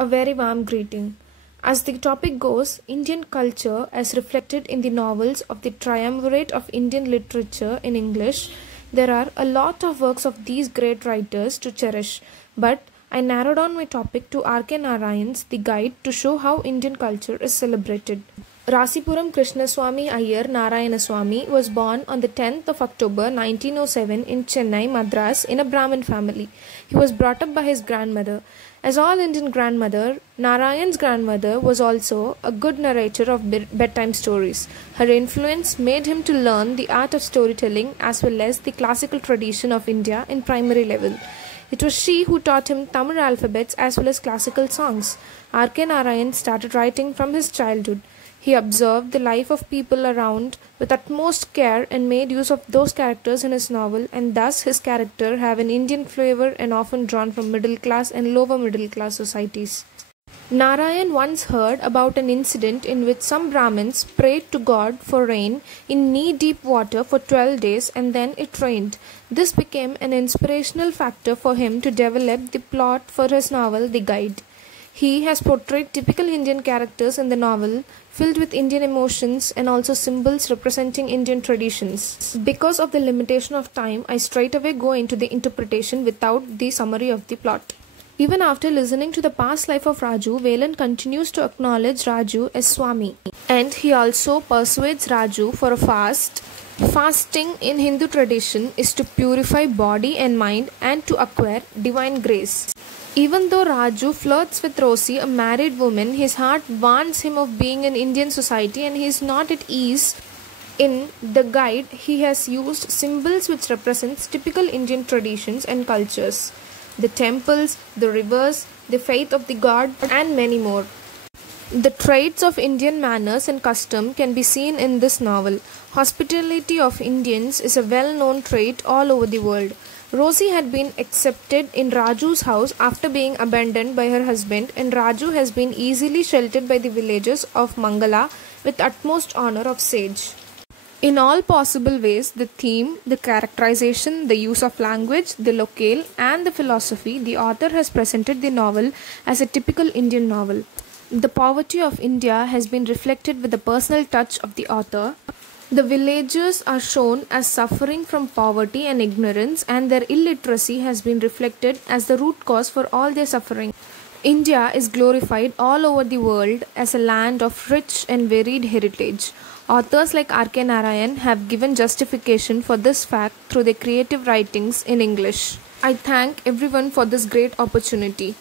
A very warm greeting. As the topic goes, Indian culture as reflected in the novels of the triumvirate of Indian literature in English, there are a lot of works of these great writers to cherish, but I narrowed down my topic to R.K. Narayan's The Guide to show how Indian culture is celebrated. Rasipuram Krishnaswamy Iyer Narayanaswamy was born on the 10th of October 1907 in Chennai, Madras, in a Brahmin family. He was brought up by his grandmother. As all Indian grandmother, Narayan's grandmother was also a good narrator of bedtime stories. Her influence made him to learn the art of storytelling as well as the classical tradition of India in primary level. It was she who taught him Tamil alphabets as well as classical songs. R.K. Narayan started writing from his childhood. He observed the life of people around with utmost care and made use of those characters in his novel, and thus his character have an Indian flavor and often drawn from middle class and lower middle class societies. Narayan once heard about an incident in which some Brahmins prayed to God for rain in knee-deep water for 12 days and then it rained. This became an inspirational factor for him to develop the plot for his novel The Guide. He has portrayed typical Indian characters in the novel, filled with Indian emotions and also symbols representing Indian traditions. Because of the limitation of time, I straightaway go into the interpretation without the summary of the plot. Even after listening to the past life of Raju, Velan continues to acknowledge Raju as Swami. And he also persuades Raju for a fast. Fasting in Hindu tradition is to purify body and mind and to acquire divine grace. Even though Raju flirts with Rosie, a married woman, his heart warns him of being in Indian society and he is not at ease. In The Guide, he has used symbols which represents typical Indian traditions and cultures. The temples, the rivers, the faith of the god, and many more. The traits of Indian manners and custom can be seen in this novel. Hospitality of Indians is a well-known trait all over the world. Rosie had been accepted in Raju's house after being abandoned by her husband, and Raju has been easily sheltered by the villagers of Mangala with utmost honor of sage. In all possible ways, the theme, the characterization, the use of language, the locale, and the philosophy, the author has presented the novel as a typical Indian novel. The poverty of India has been reflected with the personal touch of the author. The villagers are shown as suffering from poverty and ignorance, and their illiteracy has been reflected as the root cause for all their suffering. India is glorified all over the world as a land of rich and varied heritage. Authors like R.K. Narayan have given justification for this fact through their creative writings in English. I thank everyone for this great opportunity.